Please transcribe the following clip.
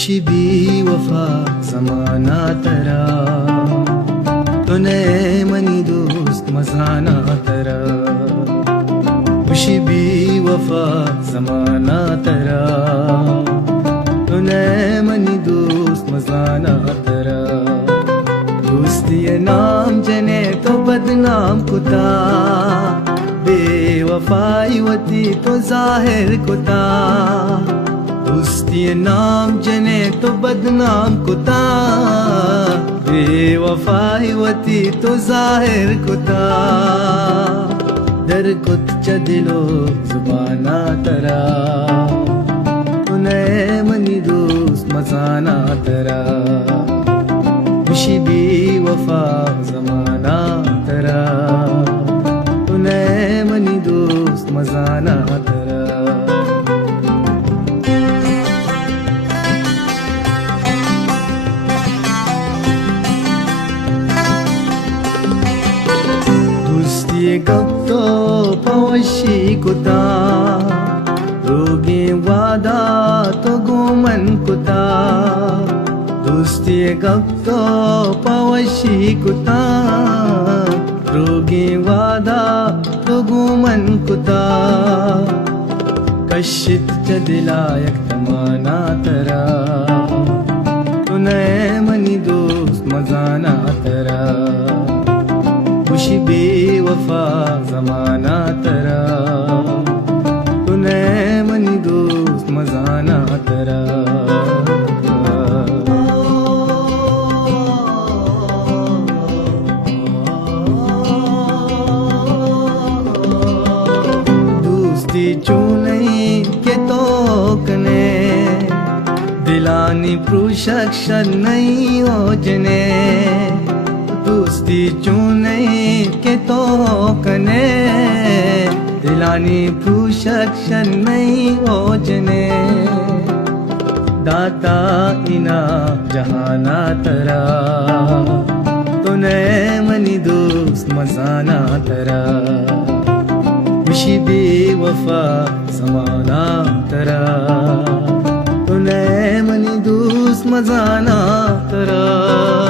खुशी भी वफा जमाना तरा तूने मनी दोस्त मजाना तरा खुशी भी वफा जमाना तरा तूने मनी दोस्त मजाना तरा दोस्ती नाम जने तो बदनाम कुता बेवफाई वती तो जाहिर कुता दोस्ती नाम जने तो बदनाम कुता बेवफाई वती तो जाहिर कुता दर कुत दिलो जुबाना तरा तूने मनी दोस्त मजाना तरा खुशी भी वफा जमाना तरा तूने मनी दोस्त मजाना तरा दोस्ती गप्तो पवशी कुता रोगे वादा तो गोमन कुता दोस्ती गप्तो पवशी कुता रोगे वादा तो गोमन कुता कशित दिलायक तमाना तरा तूने मनी दोस्त मजाना तरा खुशी बेवफा जमाना तरा तूने मनी दोस्त मजाना तरा दोस्ती चूनई के तो कने दिलानी प्रुशक्षर नहीं हो जने दोस्ती चूने के तो कने दिलानी प्रुशक्षर नहीं हो जने दाता इना जहाना तरा तूने मनी दोस्त मजाना तरा खुशी बेवफा जमाना तरा तूने मनी दोस्त मजाना तरा